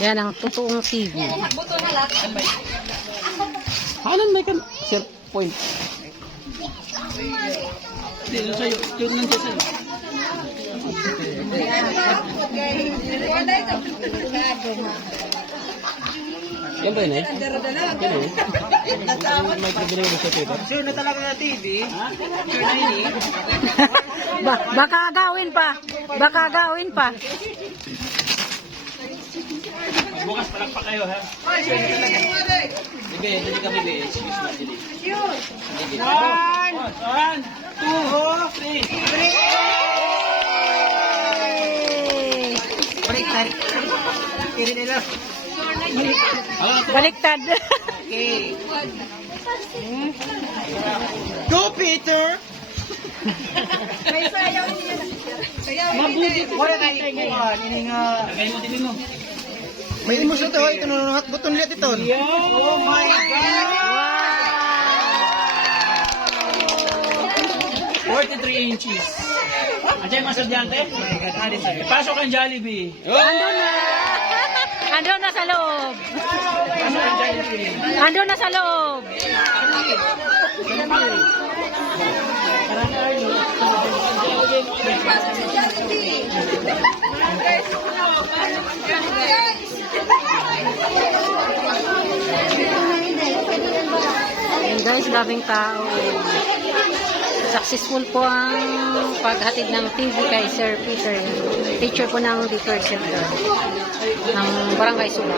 Yan ang totoong TV. Halan may kan sir point. Dito sa'yo. Yun lang sa'yo. Yan ba yun eh? Yan eh? May problema mo sa Twitter? Sure na talaga na TV. Sure na ini. Baka agawin pa. Baka agawin pa. Bukas palakpak kayo ha? Sige, dali kami be. Excuse me, dali. 1, 2, 3. Baliktad. Kiri nila. Baliktad. Okay. Go, Peter! Mabuti ko na ikuan. Ini nga. Lagay mo din mo. May imus na to. Ito na hatbuton lihat ito. Oh my God! 43 inches. Andiyan mga sadyante? Oh my God. Adi sa'yo. Pasok ang Jollibee. Andun na. Andun na sa loob. Pasok ang Jollibee. Andun na sa loob. Ayan guys, daming tao. Successful po ang paghatid ng TV kay Sir Peter. Teacher po ng daycare center ng Barangay Sula.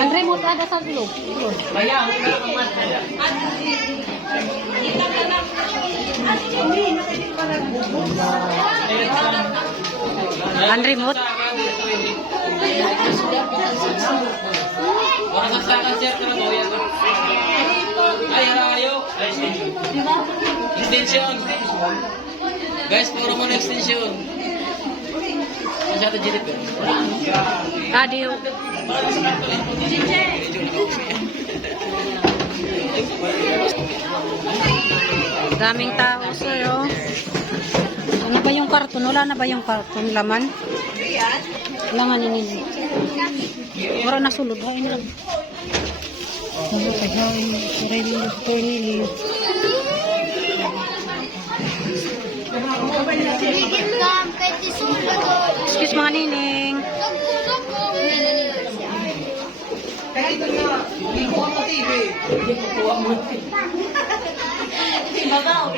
Ang remote ada sa loob. Ang remote. Extension. Guys, puro mo na extension. Masyado jilid ko. Adiyo. Daming tao, sir, oh. Ano ba yung karton? Wala na ba yung karton? Laman? Laman yun. Wala na sulod. Hain lang. Ano pa hain? Aray mo yung store nili. Excuse mga nining. Babaw.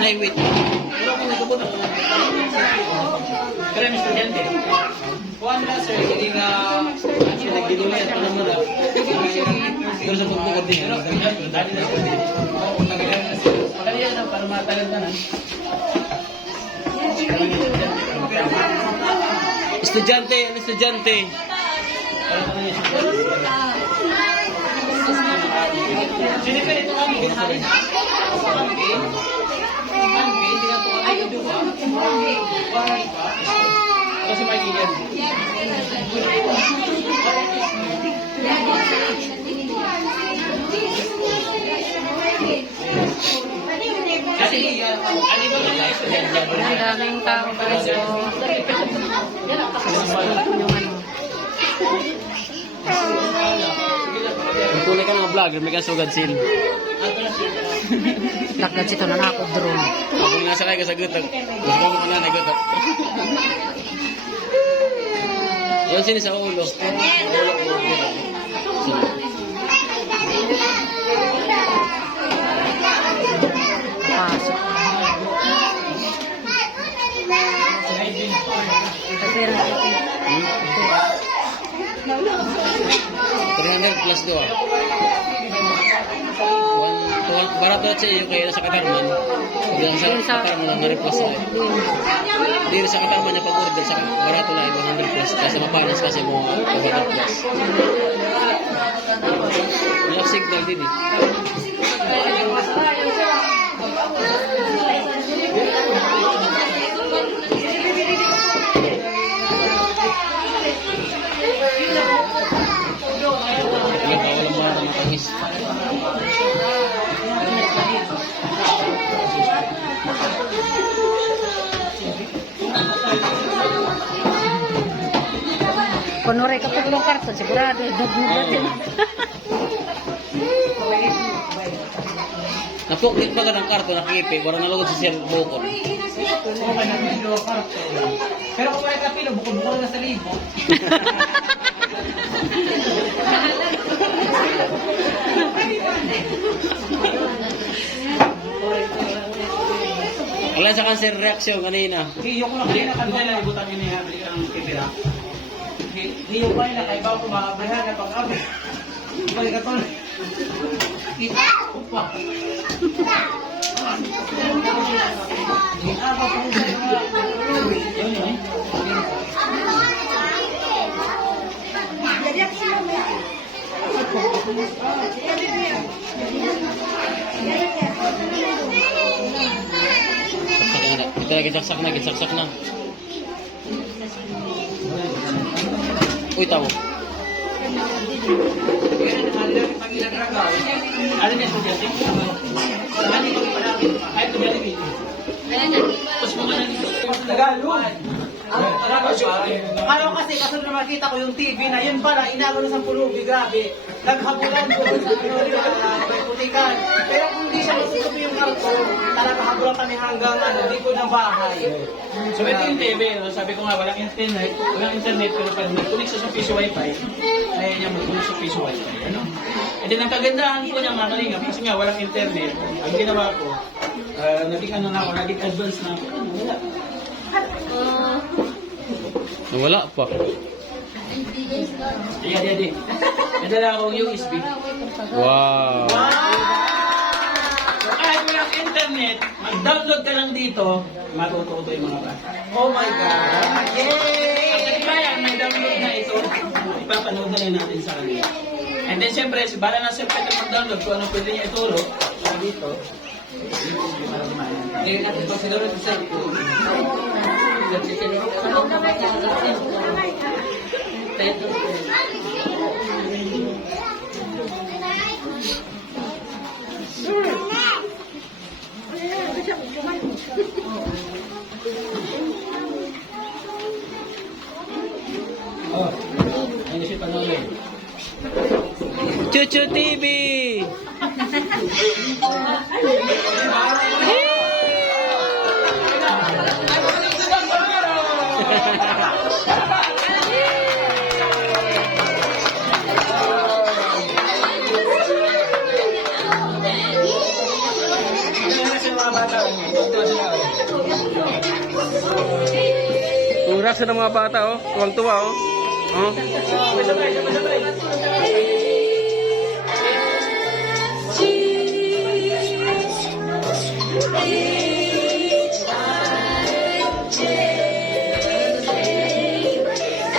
Flyweight. Kaya Mr. Estudyante. Kuhan na sir, hindi nga nagdinulit pa naman na. Pero sa pagpukod din. Dali na sir. Kaya na para matagal na na. Estudyante, estudyante. Sino ka dito kami? Kasi maiigan. Ang daming tao guys. So, yung ano. Kulay ka ng vlogger, may kasugad sin. Lakad sito na ako drone. Ako nga sakay ka sa gutok. Gusto ko na na gutok. Yan sin sa ulo. Pasok. Pero 300 plus 2. Barato at siya yung kaya sa Katarman. Bilang sa Katarman na replus ulit. Dito sa Katarman niya pag-order sa barato lang 100 plus. Kasi mapanas kasi mo 100 plus. Wala signal din eh. Walang mga matangis. kunwari kapag long karton, sigurado, dugnugat sila. Napukit ba ka ng karto, nakikipi, parang nalugod sa siya bukol. Pero kung wala ka pilo, bukod-bukod na sa libo. Wala sa cancer reaction kanina. Hiyo ko na kanina, kanina na ibutan niya niya ang tibira. Hiyo ko na kaiba ko maabrihan na pag-abri. Balik ka to. Upa. Apa po Ito na, gitsaksak na. Uy, tao. Ano niya estudyante? Ano yung pagpapalapit? Ay, estudyante. Tapos mga Tagalog. Araw kasi kasunod na makita ko yung TV na yun pala, inagaw na sa pulubi, grabe. Naghabulan ko sa may putikan. Pero kung hindi siya masusupi yung karton, talaga habulan kami hanggang likod ng bahay. So ito yung TV, sabi ko nga walang internet, pero pag nag-connect sa piso wifi, kaya niya mag-connect sa piso wifi. Ano? And then ang kagandahan ko niya mga kalingap, kasi nga walang internet, ang ginawa ko, naging ano na ako, naging advance na ako. Wala pa. Di. Nadala akong USB. Wow. So kahit walang internet, mag-download ka lang dito, matututo yung mga bata. Oh my God! Yay! Kaya may download na ito, ipapanood na rin natin sa kanila. And then siyempre, si Bala na siyempre na mag-download kung ano pwede niya ituro. So dito, hindi natin pa siguro sa cellphone. Oh, ayun siya panoorin. Chuchu TV! Turak sa mga bata, oh. Tuwang-tuwa, oh. Oh.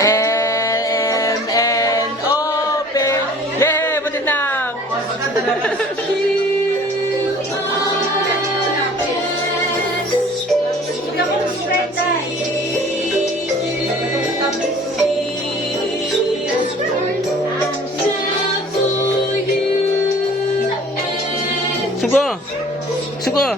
And open. Yay! Butit na! Sugo! Sugo!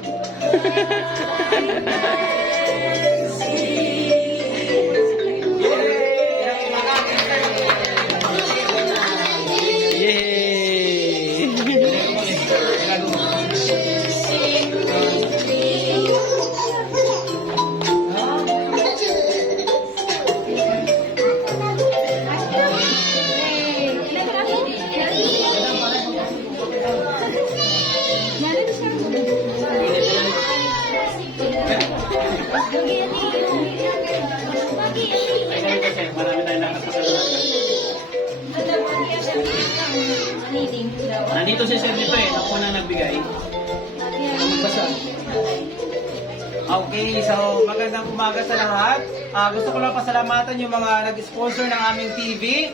Marami tayong nakapasalamat. Nandito si Sir dito eh, ako na nagbigay. Basta. Okay, so magandang umaga sa lahat. Gusto ko lang pasalamatan yung mga nag-sponsor ng aming TV.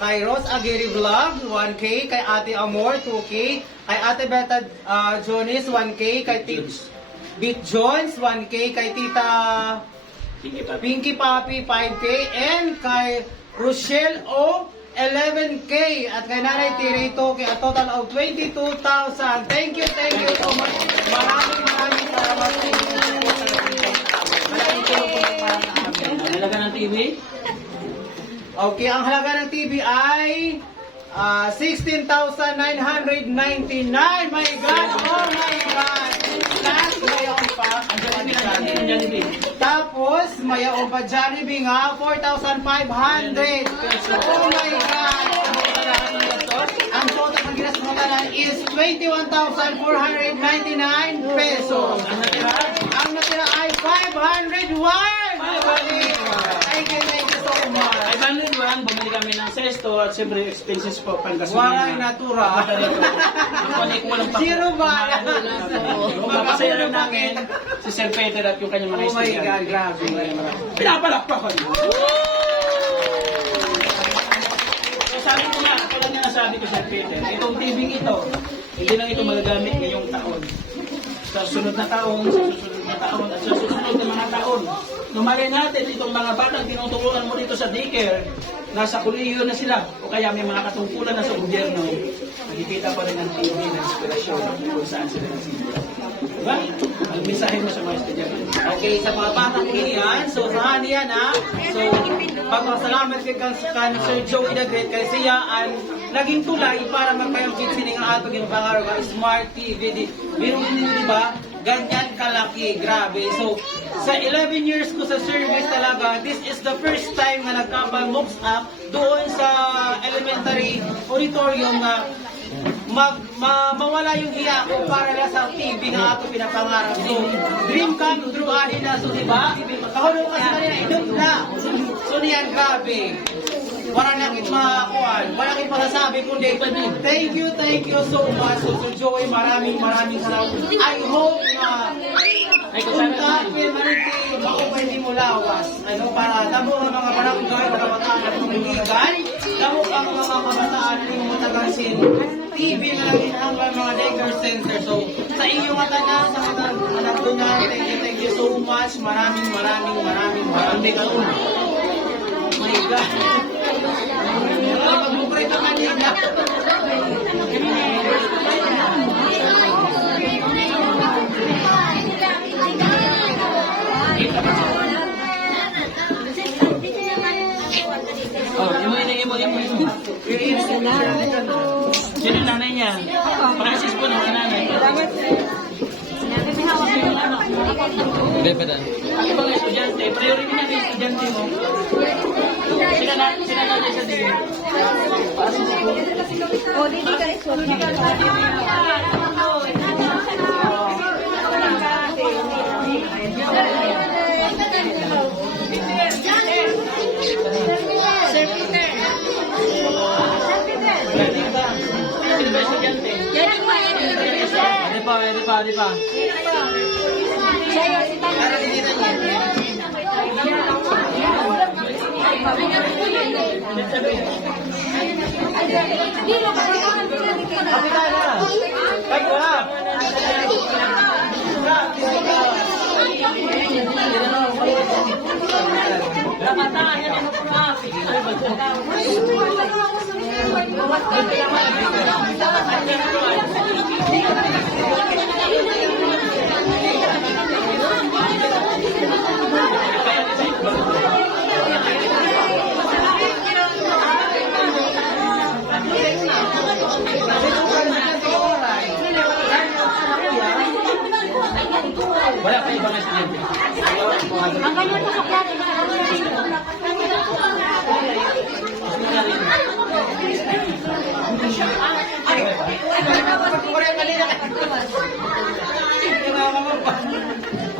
Kay Rose Aguirre Vlog, 1K. Kay Ate Amor, 2K. Kay Ate Beta Jones, 1K. Kay Beat Jones, 1K. Kay Tita Pinky Papi, 5K. And kay Rochelle O, 11K. At kay Nanay Tirito, kay a total of 22,000. Thank you so much. Maraming salamat. Malaking tulong po ng para sa amin. Ang halaga ng TV? Okay, ang halaga ng TV ay 16,999. My God! Oh my God! Last mayaon pa. Ang Jollibee. Tapos, mayaon pa Jollibee nga, 4,500. Oh my God! Ang total ng ginasmatalan is 21,499 pesos. Ang natira ay 501! Thank you so much. 501, bumili kami ng sesto at siyempre expenses po, panggasolina. Walang natura. Walang Zero ba? Mapasaya lang namin si Sir Peter at yung kanyang mga Oh my estudyante. God, grabe. Pinapalakpakan! So sabi ko nga, tulad na nasabi ko Sir Peter, itong TV ito, hindi lang ito magagamit ngayong taon. Sa susunod na taon, sa susunod na taon, at sa susunod na mga taon. Numalay natin itong mga batang tinutulungan mo dito sa daycare, nasa kolehiyo na sila, o kaya may mga katungkulan na sa gobyerno, nakikita pa rin ang TV na inspirasyon kung saan sila nagsimula. Diba? Ang mensahe mo sa mga estudyante. Okay, sa mga batang iyan, so saan yan ha? So, pagpasalamat kay Sir Joey the Great kay siya ang naging tulay para magpayang kids sining ang atong yung pangarap ng Smart TV. Biro ninyo, di ba? Ganyan kalaki, grabe. So, sa 11 years ko sa service talaga, this is the first time na nagkabal moves up doon sa elementary auditorium na mawala yung hiya ko para lang sa TV na ako pinapangarap. So, dream come true ani na. So, di ba? Ako nung kasi kanina, idog na. So, niyan, grabe. Wala na kit makakuan. Wala kit masasabi kundi thank you so much. So, Joey, maraming salamat. I hope na kung tapin maniti, makupay di mo lawas. Ano, para tamo ang mga barangay, mga kabataan at pumiligan, tamo ang mga kabataan at yung matagansin. TV na lang hanggang mga daycare center. So, sa inyong mata na, sa mga anak doon na, thank you so much. Maraming kauna. My God. Mag-mupray ka kanina. Oh, imo. Sino ang nanay niya? Francis po ng nanay. Hindi pa dan. Ang ibang estudyante, priority na yung estudyante mo. Sila na sa tingin. O, di ka rin Sino ba estudyante? Di pa.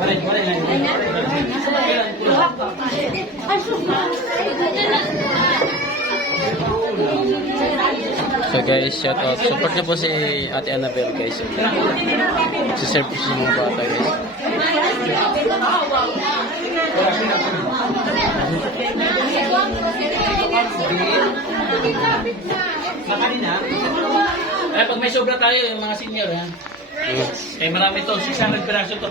So guys, shout out. Support niyo po si Ate Annabelle guys. Magsiserve po sa mga bata guys. Eh, pag may sobra tayo, yung mga senior, ha? Kaya marami to, 600 piraso to.